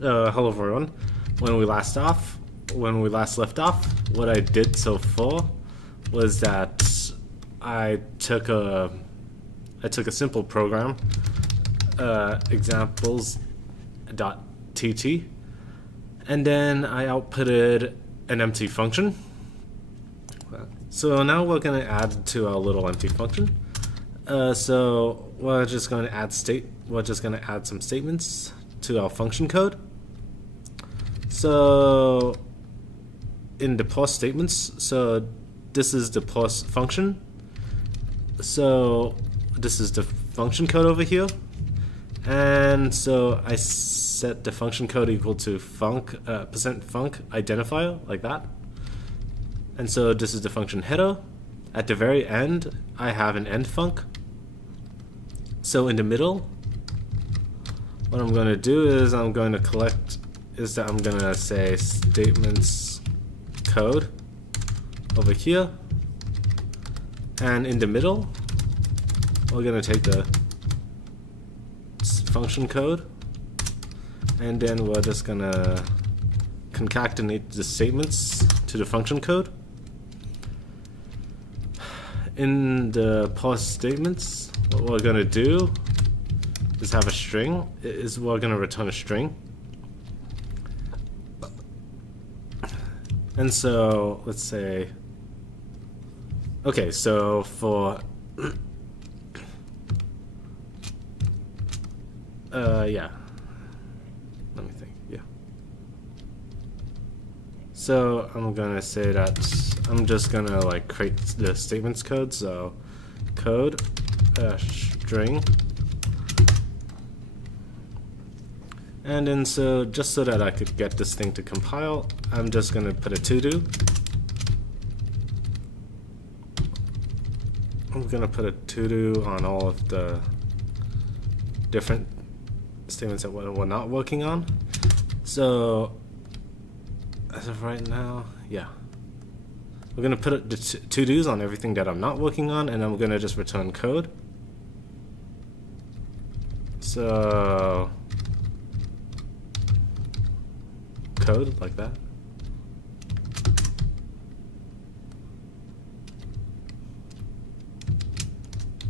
Hello everyone. When we last left off, what I did so far was that I took a simple program, examples.tt, and then I outputted an empty function. So now we're going to add to our little empty function. So we're just going to add some statements to our function code. So in the pause statements, so this is the pause function. So this is the function code over here, and so I set the function code equal to func %func identifier, like that. And so this is the function header. At the very end, I have an end func. So in the middle, what I'm going to do is I'm going to say statements code over here, and in the middle we're going to take the function code, and then we're just going to concatenate the statements to the function code. In the pause statements, what we're going to do is have a string. We're going to return a string. And so let's say, okay, so for yeah, let me think. Yeah, so I'm gonna say that I'm just gonna like create the statements code. So code string, and then so just so that I could get this thing to compile, I'm just gonna put a to-do. I'm gonna put a to-do on all of the different statements that we're not working on. So as of right now, yeah, we're gonna put the to-dos on everything that I'm not working on, and I'm gonna just return code. So code like that.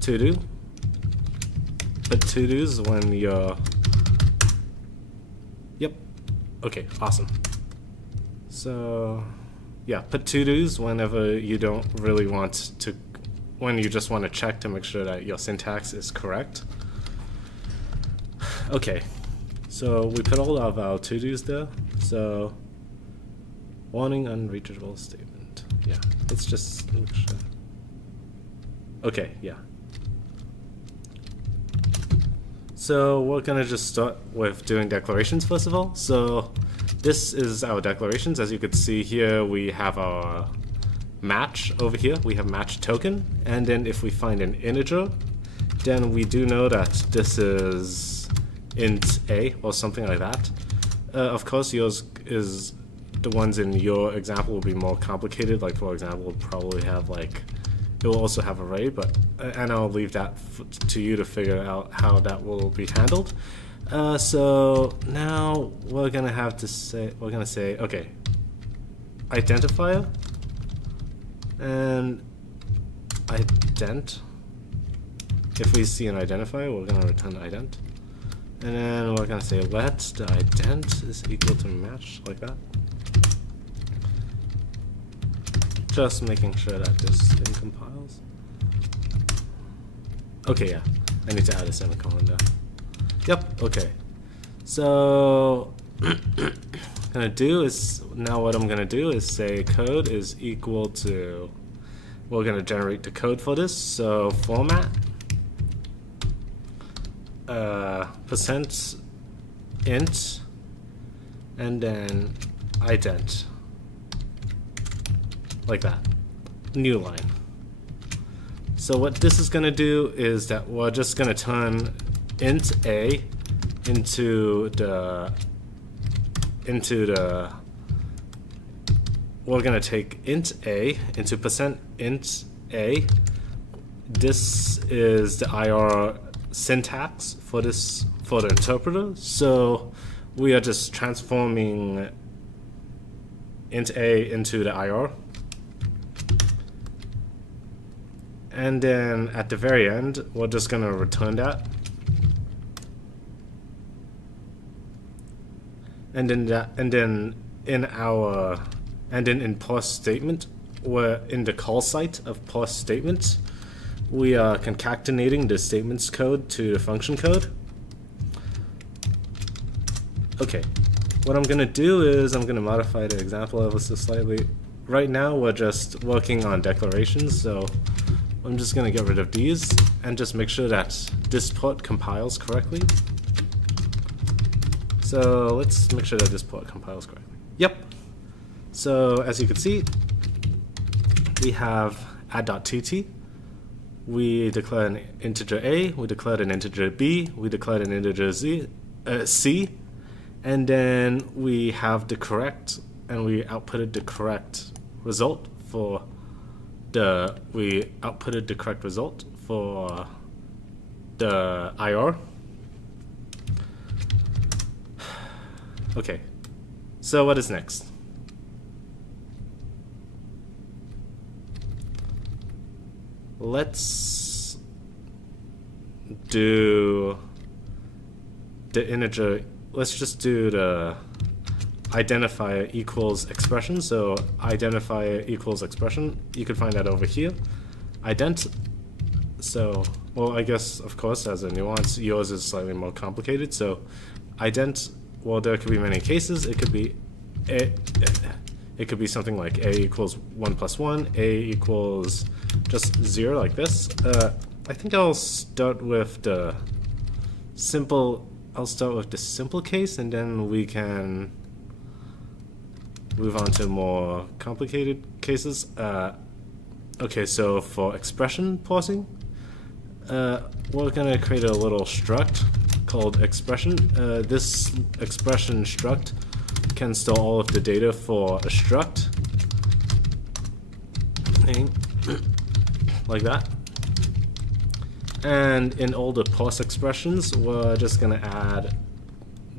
To-do. Put to-dos when you're... Yep. Okay, awesome. So yeah, put to-dos whenever you don't really want to, when you just want to check to make sure that your syntax is correct. Okay, so we put all of our to-dos there. So warning unreachable statement. Yeah, let's just make sure. Okay, yeah. So we're gonna just start with doing declarations first of all. So this is our declarations. As you can see here, we have our match over here. We have match token, and then if we find an integer, then we do know that this is int a or something like that. Of course, yours is the ones in your example will be more complicated. Like for example, we'll probably have like, it will also have array, but and I'll leave that to you to figure out how that will be handled. So now we're gonna have to say, okay, identifier and ident. If we see an identifier, we're gonna return ident, and then we're gonna say let the ident is equal to match, like that. Just making sure that this thing compiles. Okay, yeah, I need to add a semicolon there. Yep, okay. So what I'm gonna do is say code is equal to, we're gonna generate the code for this. So format %int and then ident, like that, new line. So what this is gonna do is that we're just gonna turn int a into the we're gonna take int a into %int a. This is the IR syntax for the interpreter. So we are just transforming int A into the IR. And then at the very end, we're just gonna return that. And then in parse statement, we're in the call site of parse statements, we are concatenating the statements code to the function code. Okay, what I'm gonna do is I'm gonna modify the example ever so slightly. Right now we're just working on declarations, so I'm just gonna get rid of these and just make sure that this port compiles correctly. So let's make sure that this port compiles correctly. Yep. So as you can see, we have add.tt. We declare an integer A, we declared an integer B, we declared an integer C, and then we have the correct, and we outputted the correct result for the IR. Okay, so what is next? Let's do the integer. Let's just do the identifier equals expression. So identifier equals expression. You can find that over here. Ident. So, well, I guess of course as a nuance, yours is slightly more complicated. So ident. Well, there could be many cases. It could be it could be something like A equals 1 plus 1, A equals just 0 like this. I think I'll start with the simple case, and then we can move on to more complicated cases. Okay, so for expression parsing, we're gonna create a little struct called expression. This expression struct can store all of the data for a struct, like that. And in all the parse expressions, we're just gonna add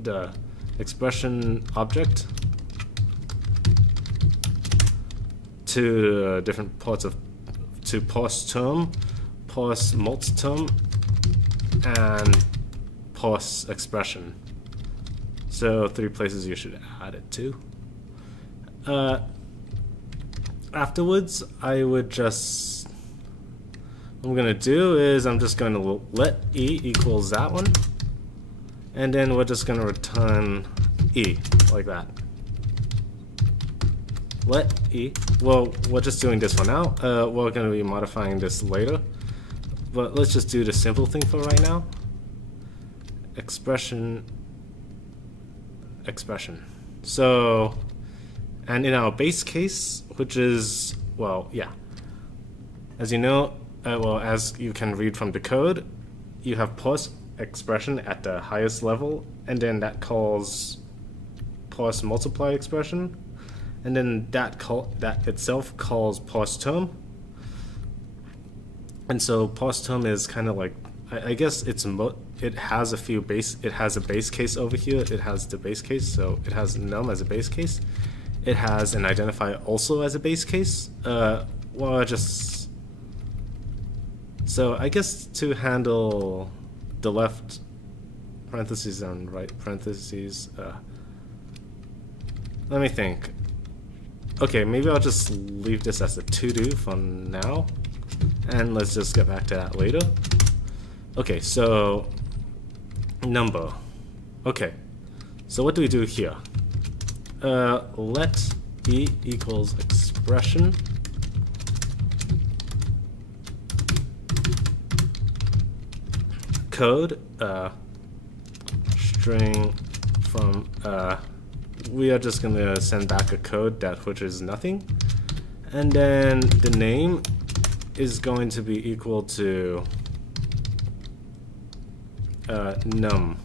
the expression object to different parts of parse term, parse multi term, and parse expression. So 3 places you should add it to. Afterwards, what I'm gonna do is I'm just going to let E equals that one, and then we're just gonna return E like that. Let E. Well, we're just doing this for now. We're gonna be modifying this later, but let's just do the simple thing for right now. Expression. So, and in our base case, which is, well, yeah, as you know, well, as you can read from the code, you have parse expression at the highest level, and then that calls parse multiply expression, and then that itself calls parse term. And so parse term is kind of like, I guess it has a base case over here. It has the base case, so it has num as a base case. It has an identifier also as a base case. So I guess to handle the left parentheses and right parentheses, let me think. Okay, maybe I'll just leave this as a to-do for now, and let's just get back to that later. Okay, so number. Okay, so what do we do here? Let E equals expression. Code, string from, we are just gonna send back a code which is nothing. And then the name is going to be equal to num.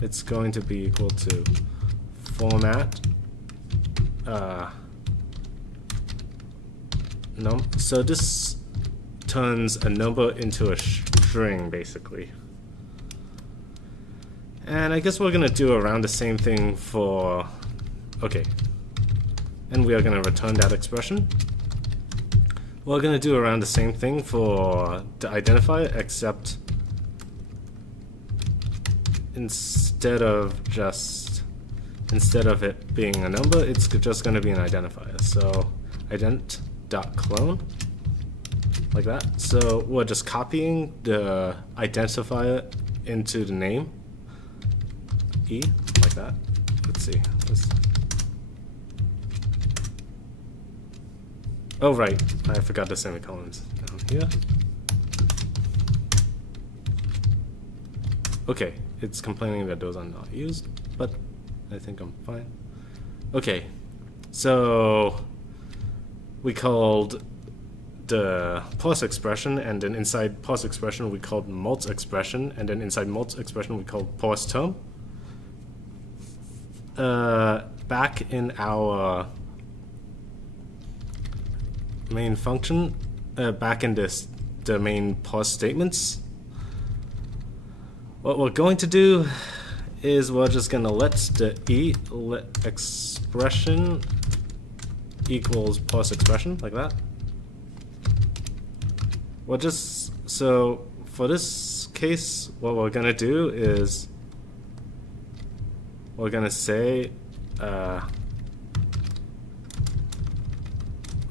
It's going to be equal to format num. So this turns a number into a string basically. And I guess we're gonna do around the same thing for, okay. And we are gonna return that expression. We're gonna do around the same thing for the identifier, except instead of it being a number, it's just gonna be an identifier. So ident.clone, like that. So we're just copying the identifier into the name. E, like that. Let's see. Oh right, I forgot the semicolons down here. Okay, it's complaining that those are not used, but I think I'm fine. Okay, so we called the parse expression, and then inside parse expression we called mults expression, and then inside mults expression we called parse term. Back in our main function, back in the main parse statements, what we're going to do is we're just going to let the let expression equals parse expression, like that. So for this case, what we're going to do is we're going to say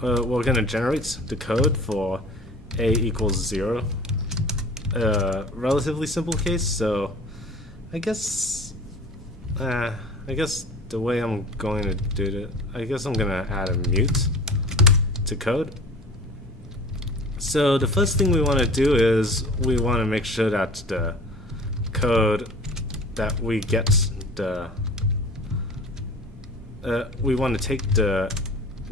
we're going to generate the code for a equals 0. Relatively simple case, so I guess the way I'm going to do it, I guess I'm going to add a mute to code. So the first thing we want to do is we want to make sure that the code that we get we want to take the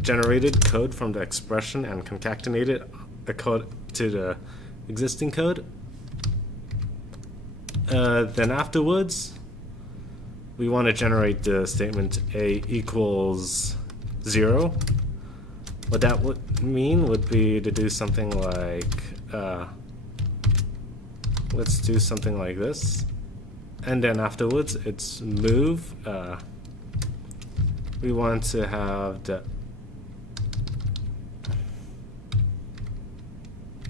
generated code from the expression and concatenate it code to the existing code. Then afterwards, we want to generate the statement a equals 0. What that would mean would be to do something like, let's do something like this. And then afterwards, it's move. We want to have the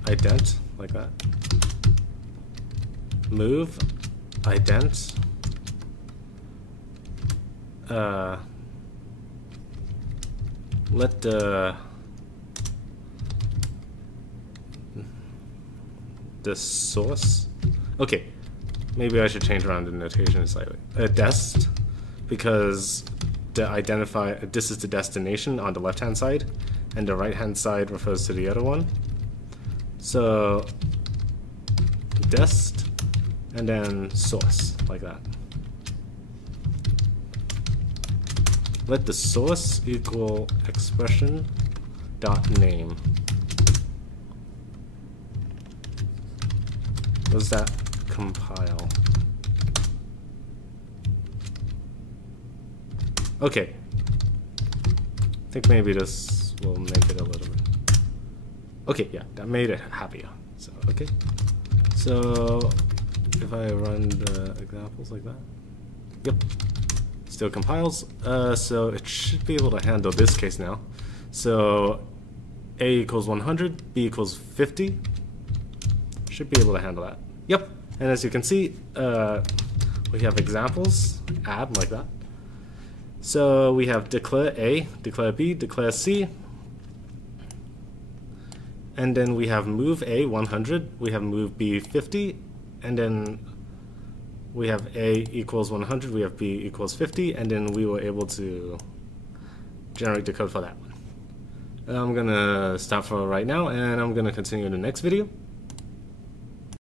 ident, like that. Move, ident, let the source, okay, maybe I should change around the notation slightly. Dest, because the identify, this is the destination on the left hand side, and the right hand side refers to the other one. So dest, and then source, like that. Let the source equal expression dot name. Does that compile? Okay. I think maybe this will make it a little bit. Okay, yeah, that made it happier. So, okay. So, if I run the examples like that, yep, still compiles. So it should be able to handle this case now. So a equals 100, b equals 50. Should be able to handle that. Yep. And as you can see, we have examples, add like that. So we have declare A, declare B, declare C. And then we have move A 100, we have move B 50, and then we have A equals 100, we have B equals 50, and then we were able to generate the code for that one. I'm gonna stop for right now, and I'm gonna continue in the next video.